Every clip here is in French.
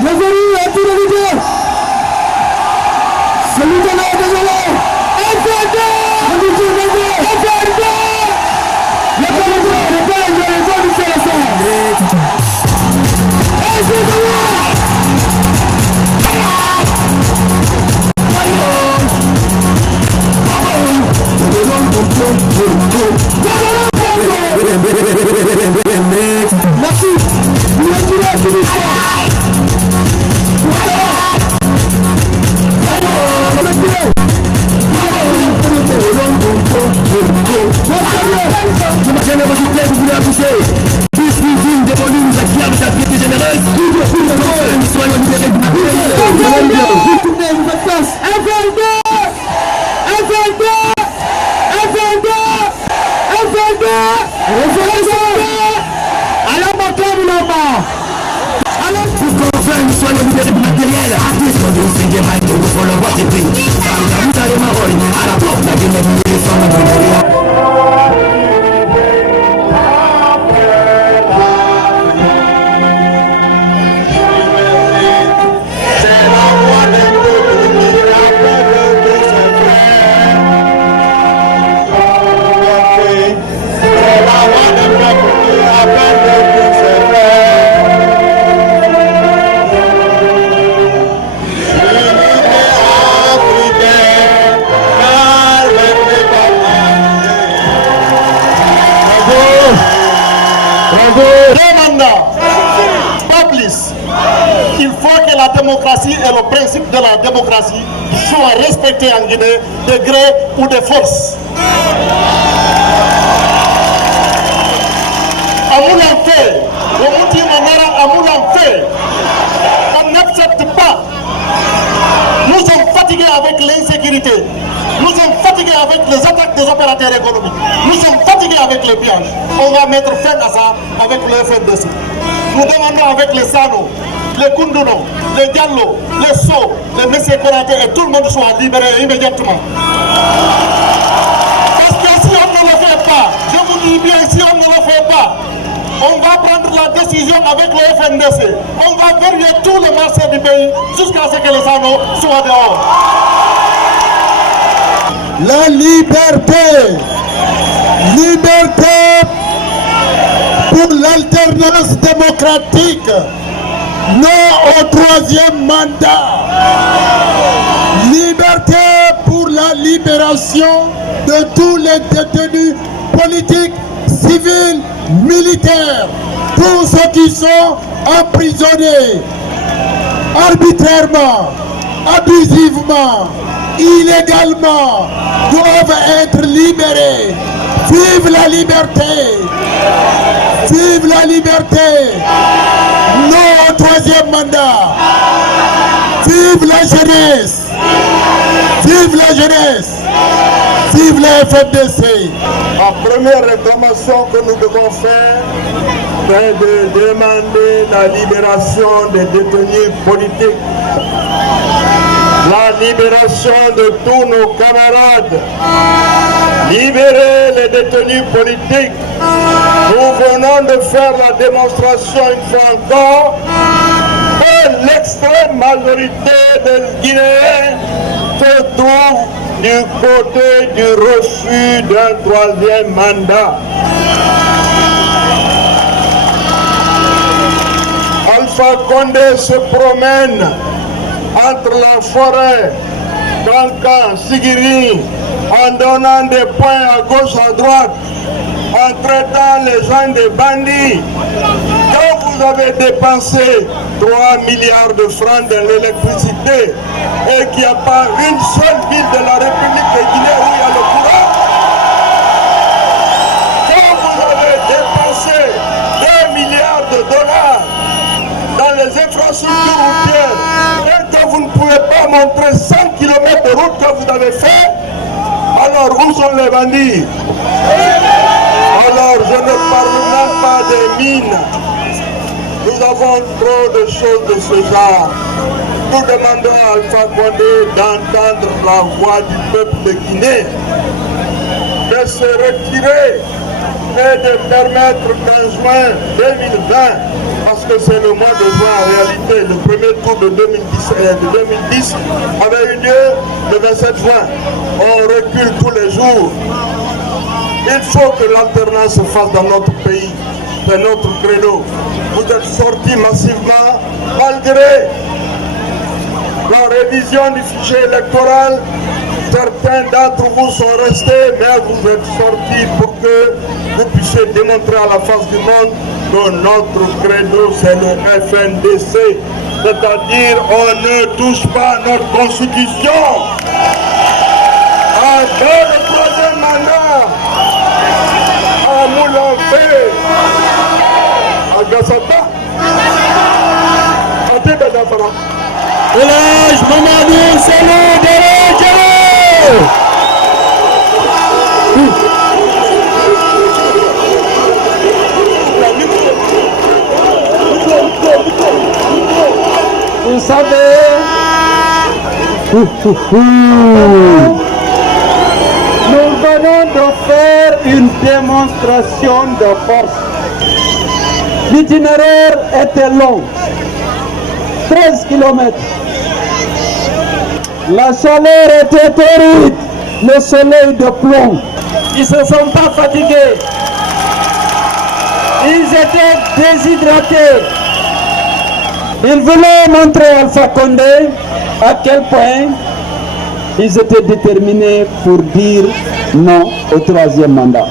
Désolé à tous les leaders. Celui de là, désolé. FND. Et le principe de la démocratie soit respecté en Guinée de gré ou de force. On n'accepte pas. Nous sommes fatigués avec l'insécurité. Nous sommes fatigués avec les attaques des opérateurs économiques. Nous sommes fatigués avec les pillages. On va mettre fin à ça avec le FNDC. Nous demandons avec les Sano, les Kunduno, les Diallo, les So, les Messieurs Konaté et tout le monde soit libéré immédiatement. Parce que si on ne le fait pas, je vous dis bien, si on ne le fait pas, on va prendre la décision avec le FNDC. On va verrouiller tout le marché du pays jusqu'à ce que les Sano soient dehors. La liberté, liberté pour l'alternance démocratique, non au troisième mandat. Liberté pour la libération de tous les détenus politiques, civils, militaires, tous ceux qui sont emprisonnés arbitrairement, abusivement, illégalement, doivent être libérés. Vive la liberté! Vive la liberté! Non au troisième mandat! Vive la jeunesse! Vive la jeunesse! Vive la FNDC! La première réclamation que nous devons faire, c'est de demander la libération des détenus politiques. La libération de tous nos camarades. Libérer les détenus politiques. Nous venons de faire la démonstration une fois encore que l'extrême majorité des Guinéens se trouve du côté du refus d'un troisième mandat. Alpha Condé se promène entre la forêt, Kankan, Sigiri, en donnant des points à gauche, à droite, en traitant les gens de bandits. Quand vous avez dépensé 3 milliards de francs de l'électricité et qu'il n'y a pas une seule ville de la République de Guinée où il y a le courant, quand vous avez dépensé 2 milliards de dollars dans les infrastructures routières et que vous ne pouvez pas montrer 100 km de route que vous avez fait, alors où sont les bandits? Alors je ne parle même pas des mines. Nous avons trop de choses de ce genre. Nous demandons à Alpha Condé d'entendre la voix du peuple de Guinée, de se retirer et de permettre qu'en juin 2020, parce que c'est le mois de juin en réalité, le premier de 2010 avait eu lieu le 27 juin. On recule tous les jours. Il faut que l'alternance se fasse dans notre pays. C'est notre credo. Vous êtes sortis massivement malgré la révision du fichier électoral. Certains d'entre vous sont restés, mais vous êtes sortis pour que vous puissiez démontrer à la face du monde que notre credo c'est le FNDC. C'est-à-dire on ne touche pas à notre constitution. Dans le troisième mandat, à Moulanfé, à Gassata, à Tébédafara. Elhadji Mamadou Salou Dara Diallo. Vous savez, nous venons de faire une démonstration de force. L'itinéraire était long, 13 km. La chaleur était terrible, le soleil de plomb. Ils ne se sont pas fatigués. Ils étaient déshydratés. Ils voulaient montrer à Alpha Condé à quel point ils étaient déterminés pour dire non au troisième mandat.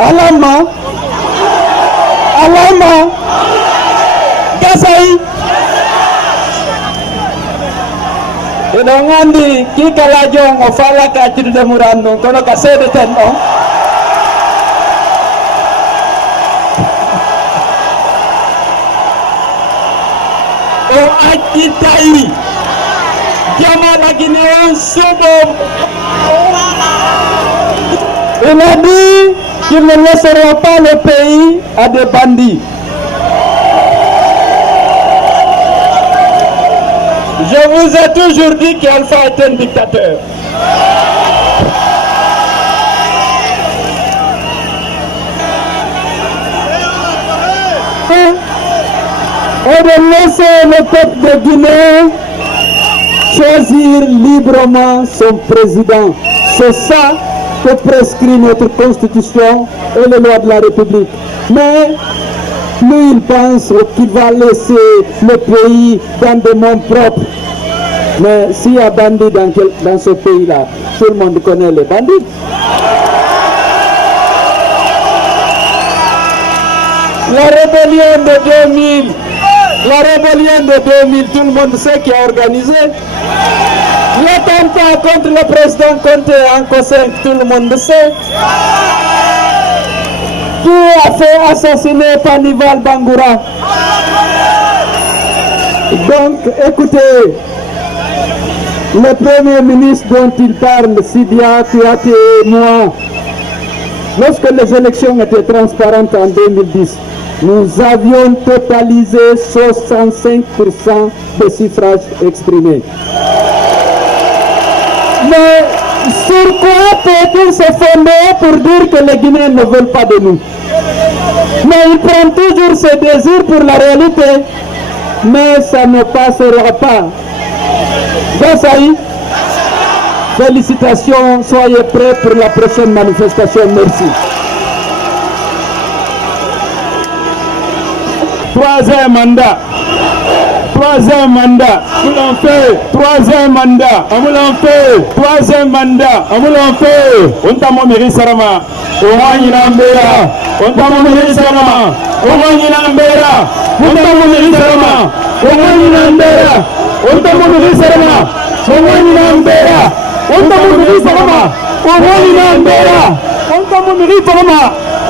Alama, Gasaï. Et donc on dit qui kalajong au fala kacir de murando kono kase de ten on. O akitaï. Diama la Guinée sobo. Il a dit qu'ils ne laisseront pas le pays à des bandits. Je vous ai toujours dit qu'Alpha est un dictateur. Et de laisser le peuple de Guinée choisir librement son président. C'est ça que prescrit notre constitution et les lois de la République. Mais lui, il pense qu'il va laisser le pays dans des mains propres. Mais s'il y a bandits dans ce pays-là, tout le monde connaît les bandits. La rébellion de 2000, tout le monde sait qui a organisé. L'attentat contre le président Conté en Kosenk, tout le monde sait. Qui a fait assassiner Panival Bangoura. Donc, écoutez, le premier ministre dont il parle, Sidia Kouyaté et moi, lorsque les élections étaient transparentes en 2010, nous avions totalisé 65% des suffrages exprimés. Mais sur quoi peut-il se fonder pour dire que les Guinéens ne veulent pas de nous? Mais il prend toujours ses désirs pour la réalité. Mais ça ne passera pas. Gasaï, félicitations, soyez prêts pour la prochaine manifestation. Merci. Troisième mandat. Troisième mandat, on l'en fait. Troisième mandat, on l'en fait. Troisième mandat, on l'en fait. On t'a montré Sarama. On va y l'embêter. On t'a montré Sarama. On va y l'embêter. On t'a montré Sarama. On va y l'embêter. On t'a montré Sarama. On va y l'embêter. On t'a montré Sarama. On va y l'embêter. On t'a montré Sarama.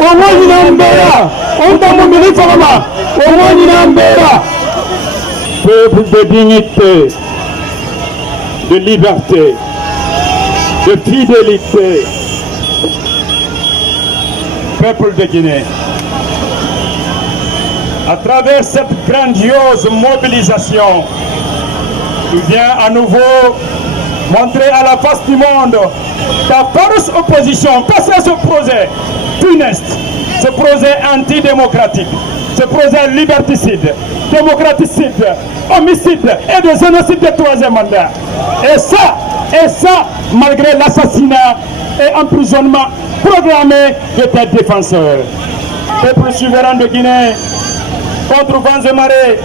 On va y l'embêter. On t'a montré Sarama. On va y l'embêter. Peuple de dignité, de liberté, de fidélité, peuple de Guinée. À travers cette grandiose mobilisation, tu viens à nouveau montrer à la face du monde ta farouche opposition face à ce projet funeste ce projet antidémocratique, ce projet liberticide, démocraticide, homicide et de génocide de troisième mandat. Et ça, malgré l'assassinat et emprisonnement programmé de tes défenseurs. Peuple souverain de Guinée, contre vents et marées,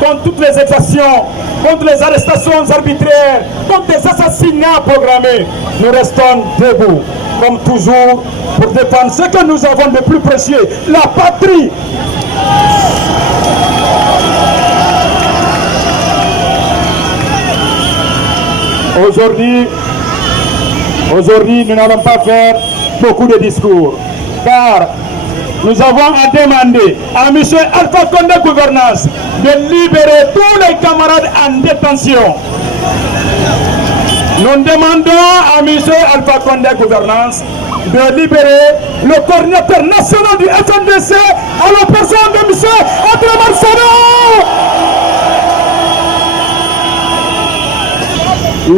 contre toutes les exactions, contre les arrestations arbitraires, contre des assassinats programmés, nous restons debout, comme toujours, pour défendre ce que nous avons de plus précieux, la patrie. Aujourd'hui, nous n'allons pas faire beaucoup de discours, car nous avons à demander à M. Alpha Condé Gouvernance de libérer tous les camarades en détention. Nous demandons à M. Alpha Condé Gouvernance de libérer le coordinateur national du FNDC à la personne de M. Abdraman Sano.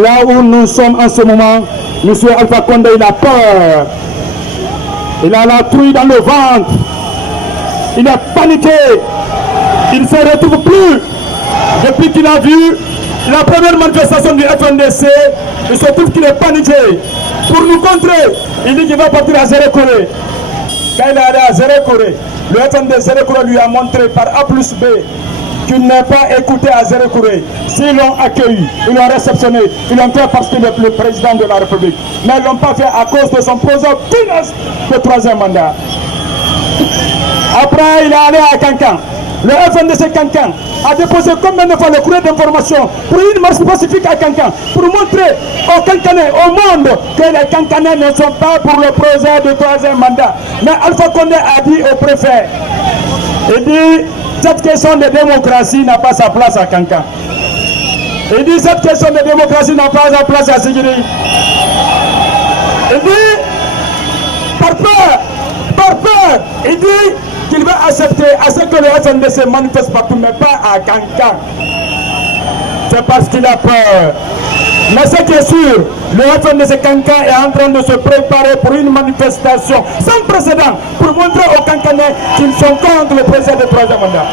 Là où nous sommes en ce moment, M. Alpha Condé, il a peur. Il a la trouille dans le ventre. Il a paniqué. Il ne se retrouve plus. Depuis qu'il a vu la première manifestation du FNDC, il se trouve qu'il est paniqué. Pour nous contrer, il dit qu'il va partir à Zérekoré. Quand il est allé à Zérekoré, le FNDC Zérekoré lui a montré par A plus B qu'il n'est pas écouté à Zérekoré. S'ils l'ont accueilli, ils l'ont réceptionné, ils l'ont fait parce qu'il est le président de la République. Mais ils ne l'ont pas fait à cause de son projet de troisième mandat. Après, il est allé à Kankan. Le FNDC Kankan a déposé combien de fois le courrier d'information pour une marche pacifique à Kankan, pour montrer aux Kankanais, au monde, que les Kankanais ne sont pas pour le projet de troisième mandat. Mais Alpha Condé a dit au préfet, il dit, cette question de démocratie n'a pas sa place à Kankan. Il dit, cette question de démocratie n'a pas sa place à Sigiri. Il dit, par peur, il dit qu'il va accepter à ce que le FNDC manifeste partout, mais pas à Kankan. C'est parce qu'il a peur. Mais ce qui est sûr, le FNDC Kankan est en train de se préparer pour une manifestation sans précédent pour montrer aux Kankanais qu'ils sont contre le président de troisième mandat.